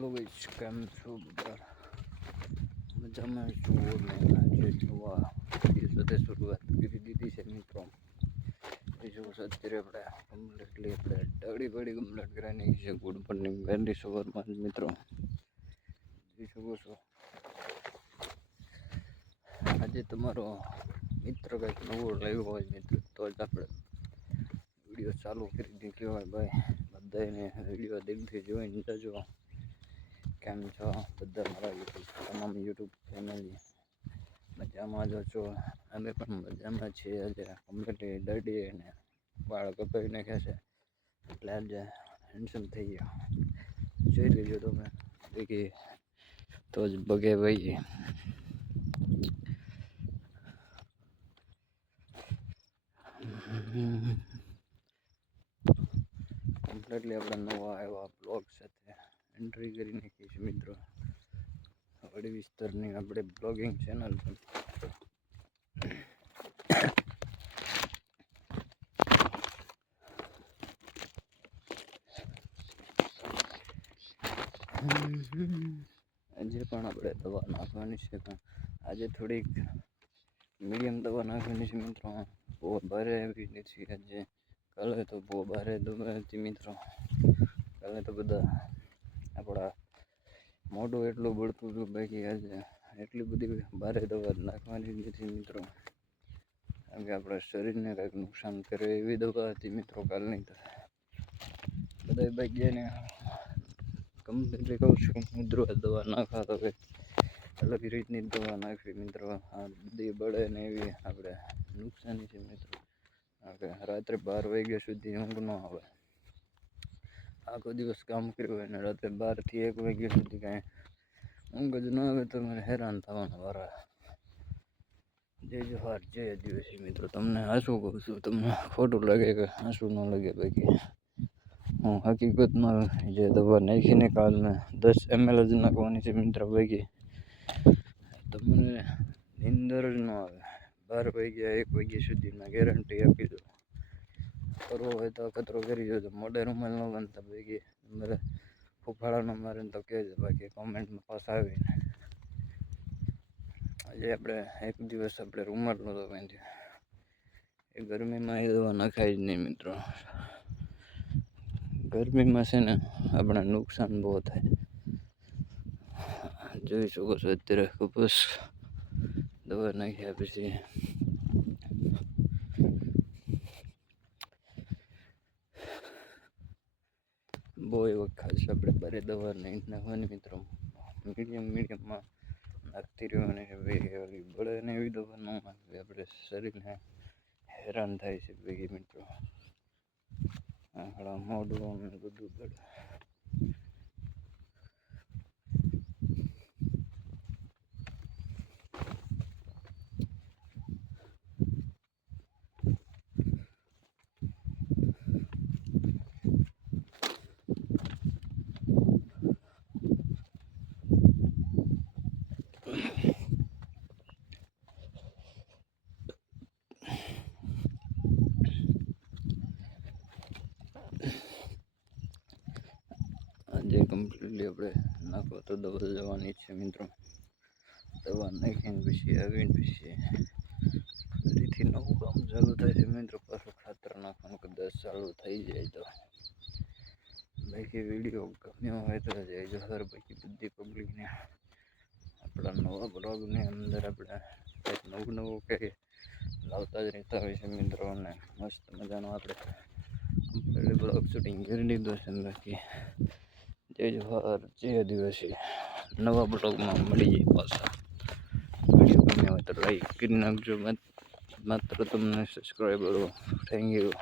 Guys કેમ છો બધા મજામાં મેં આજે જોવા સાથે શરૂઆત કરી દીધી છે મિત્રો એ જો અત્યારે આપણે કમ્પ્લીટલી આપણે ડગડી બડી કમ્પ્લીટ કરાવી છે ગુડ મોર્નિંગ વહેલી સવારમાં મિત્રો જોઈ શકો છો આજે તમારો મિત્ર કંઈક નવો લાવ્યો હોય, મિત્ર, તો જ આપણે વીડિયો ચાલુ કરી દીધો હોય ભાઈ બધાને વીડિયો દિલથી જોઈને જજો. કેમ છો? બધા મારા યુટ્યુબ તમામ યુટ્યુબ ફેમિલી મજામાં જો છો? અમે પણ મજામાં છીએ આજે. કમ્પ્લીટલી ડરડી અને વાળ કપાઈ નાખ્યા છે, એટલે આજે હેન્ડસમ થઈ ગયો. જોઈ લેજો તમે. દેખી તો જ બગે ભાઈ. કમ્પ્લીટલી આપણે નવા એવા બ્લોગ સાથે. એન્ટ્રી કરી નાખી છે મિત્રો. વડી વિસ્તારની આપણે બ્લોગિંગ ચેનલ છે આજે પણ આપણે દવા નાખવાની છે, પણ આજે થોડીક મીડિયમ દવા નાખવાની છે, મિત્રો. બહુ ભારે એવી નથી. આજે કાલે તો બહુ ભારે દવા હતી, મિત્રો. કાલે તો બધા આપણા મોઢું એટલું બળતું હતું, બાકી આજે એટલી બધી ભારે દવા નાખવાની નથી મિત્રો. કારણ કે આપણા શરીરને કંઈક નુકસાન કરે એવી દવા હતી મિત્રો કાલની તો. બધા ભાગ્યને કમ્પ્લીટલી કહું છું મિત્રો દવા નાખવા તો કંઈક અલગ રીતની દવા નાખવી મિત્રો. આ બધી બળે ને એવી આપણે નુકસાની છે મિત્રો. કારણ કે રાત્રે બાર વાગ્યા સુધી ઊંઘ ન આવે. આખો દિવસ કામ કર્યું હોય ને રાત્રે બારથી એક વાગ્યા સુધી કાંઈ ઊંઘ જ ન આવે તો મારે હેરાન થવાના વારા જય જોહાર જય દિવસી મિત્રો તમને હાશું કહું છું તમને ખોટું લાગે કે હાશું ન લાગે બાકી હું હકીકતમાં જે દવા નાખીને કાલને દસ એમએલ જ નાખવાની છે મિત્ર બાકી તમને નીંદર જ ન આવે બાર વાગ્યા એક વાગ્યા સુધીમાં ગેરંટી આપી દો કરવો હોય તો કચરો કરી તો મોઢે રૂમાલ ન બનતા બાકી તમારે ફૂફાડાનો મારે તો કહેજો બાકી કોમેન્ટમાં ફસાવીને આજે આપણે એક દિવસ આપણે રૂમાલ નહોતો બાંધ્યો. એ ગરમીમાં એ દવા નખાય જ નહીં મિત્રો. ગરમીમાં છે ને આપણે નુકસાન બહુ થાય. જોઈ શકો છો અત્યારે કપાસ દવા નાખ્યા પછી બહુ એવો ખાસ આપણે બારે દવા નહીં નાખવાની મિત્રો. મીડિયમ, મીડિયમમાં નાખતી રહેવાની છે ભાઈ ઓલી બળે ને એવી દવા ન નાખવી આપણે શરીરને હેરાન થાય છે ભાઈ મિત્રો. હળા મોઢું બધું બળે આજે કમ્પ્લીટલી આપણે નાખો તો દવા જવાની છે મિત્રો. દવા નાખીને પછી આવીને પછી ફરીથી નવું કામ ચાલુ થાય છે મિત્રો. પાછું ખાતર નાખવાનું કદાચ ચાલુ થઈ જાય તો. બાકી વીડિયો ગમ્યો હોય તો જય જોહર. બાકી બધી પબ્લિકને આપણા નવા બ્લોગની અંદર આપણે કંઈક નવું નવું કંઈ લાવતા જ રહેતા હોય છે મિત્રોને મસ્ત મજાનો આપણે બ્લોગ શૂટિંગ કરી લીધો છે. બાકી જય જોહાર જય આદિવાસી નવા બ્લોગમાં મળી જાય પાછા. વીડિયો ગમ્યો હોય તો લાઈક કરી નાખજો. માત્ર તમને સબસ્ક્રાઈબરો થેન્ક યુ.